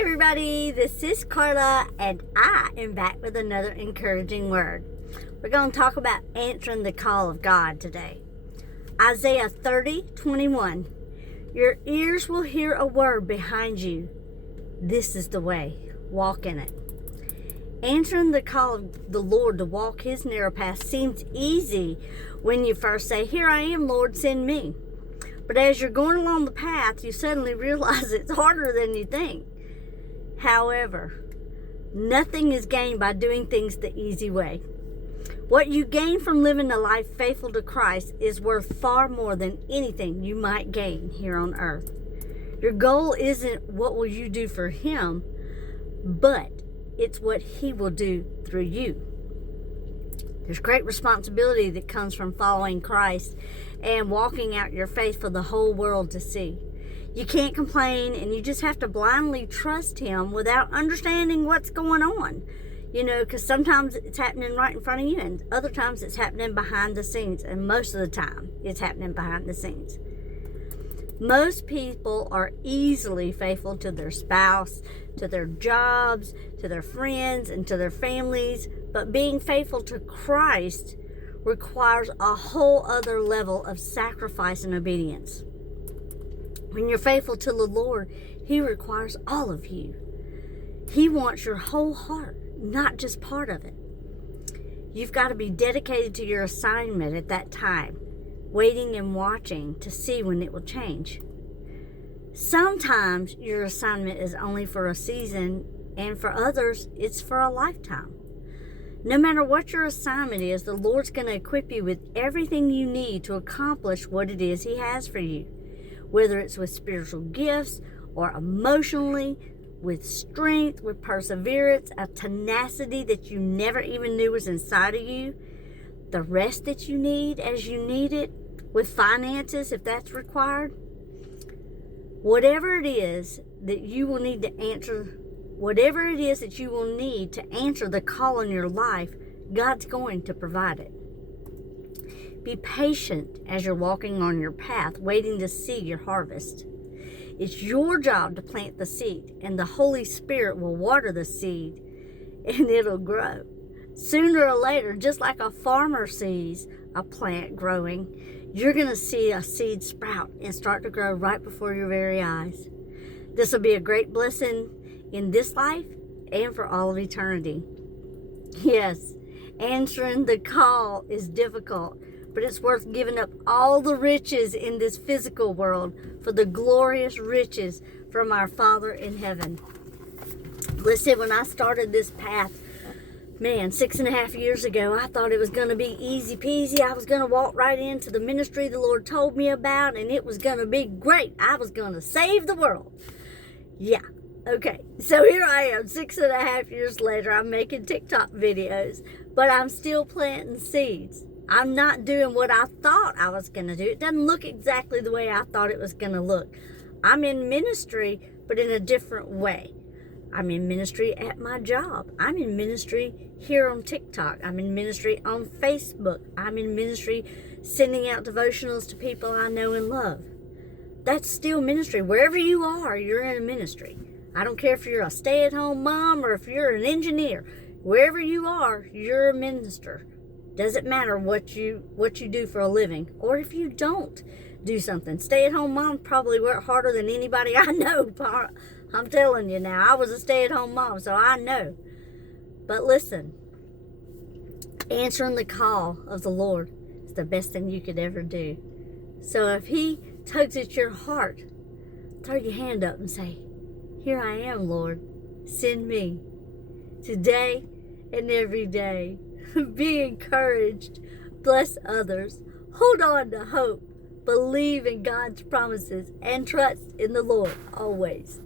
everybody, this is Carla, and I am back with another encouraging word. We're going to talk about answering the call of God today. Isaiah 30:21. Your ears will hear a word behind you. This is the way. Walk in it. Answering the call of the Lord to walk His narrow path seems easy when you first say, "Here I am, Lord, send me." But as you're going along the path, you suddenly realize it's harder than you think. However, nothing is gained by doing things the easy way. What you gain from living a life faithful to Christ is worth far more than anything you might gain here on earth. Your goal isn't what will you do for Him, but it's what He will do through you. There's great responsibility that comes from following Christ and walking out your faith for the whole world to see. You can't complain, and you just have to blindly trust Him without understanding what's going on. Because sometimes it's happening right in front of you, and other times it's happening behind the scenes, and most of the time it's happening behind the scenes. Most people are easily faithful to their spouse, to their jobs, to their friends, and to their families, but being faithful to Christ requires a whole other level of sacrifice and obedience. When you're faithful to the Lord, He requires all of you. He wants your whole heart, not just part of it. You've got to be dedicated to your assignment at that time, waiting and watching to see when it will change. Sometimes your assignment is only for a season, and for others, it's for a lifetime. No matter what your assignment is, the Lord's going to equip you with everything you need to accomplish what it is He has for you. Whether it's with spiritual gifts or emotionally, with strength, with perseverance, a tenacity that you never even knew was inside of you, the rest that you need as you need it, with finances if that's required. Whatever it is that you will need to answer, whatever it is that you will need to answer the call in your life, God's going to provide it. Be patient as you're walking on your path, waiting to see your harvest. It's your job to plant the seed, and the Holy Spirit will water the seed, and it'll grow. Sooner or later, just like a farmer sees a plant growing, you're going to see a seed sprout and start to grow right before your very eyes. This will be a great blessing in this life and for all of eternity. Yes, answering the call is difficult, but it's worth giving up all the riches in this physical world for the glorious riches from our Father in heaven. Listen, when I started this path, 6.5 years ago, I thought it was going to be easy peasy. I was going to walk right into the ministry the Lord told me about, and it was going to be great. I was going to save the world. Yeah. Okay, so here I am, 6.5 years later. I'm making TikTok videos, but I'm still planting seeds. I'm not doing what I thought I was going to do. It doesn't look exactly the way I thought it was going to look. I'm in ministry, but in a different way. I'm in ministry at my job. I'm in ministry here on TikTok. I'm in ministry on Facebook. I'm in ministry sending out devotionals to people I know and love. That's still ministry. Wherever you are, you're in a ministry. I don't care if you're a stay-at-home mom or if you're an engineer. Wherever you are, you're a minister. Doesn't matter what you do for a living, or if you don't do something. Stay-at-home mom probably work harder than anybody I know. I'm telling you now, I was a stay-at-home mom, so I know. But listen, answering the call of the Lord is the best thing you could ever do. So if He tugs at your heart, throw your hand up and say, "Here I am, Lord, send me." Today and every day. Be encouraged. Bless others. Hold on to hope. Believe in God's promises and trust in the Lord always.